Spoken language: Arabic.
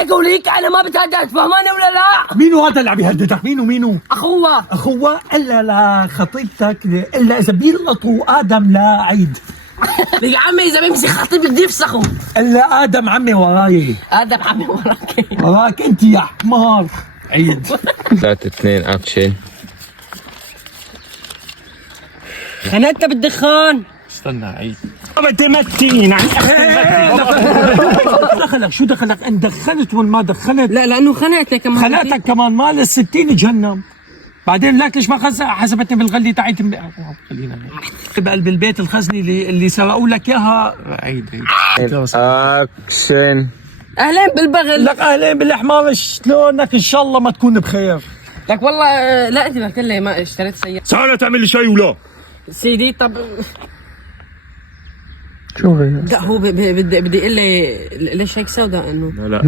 اقوليك انا ما بتهدد، فهماني ولا لا؟ مينو هذا اللي عم يهددك؟ مينو؟ اخوه الا لا خطيبتك الا اذا بيلقطوا ادم لا عيد. يا عمي اذا بيمسك خطيب بده يفسخه. الا ادم عمي وراي. ادم عمي وراك انت يا حمار. عيد 3 2 اكشن. خنقت بالدخان. استنى عيد. متمتين دخلك شو دخلك؟ ان دخلت ولا ما دخلت؟ لا لانه خنقتني كمان. خلقتك كمان مال ال60 جهنم. بعدين لك ليش ما حسبتني بالغلي تاعت خلينا بقلب البيت الخزني اللي سرقوا لك اياها. عيد اكشن. اهلين بالبغل. لك اهلين بالحمار، شلونك؟ ان شاء الله ما تكون بخير. لك والله لا انت قلت لي ما اشتريت سيارة. تعال تعمل لي شاي ولا سيدي طب شو غير؟ لا هو بدي يقول لي ليش هيك سوداء انه لا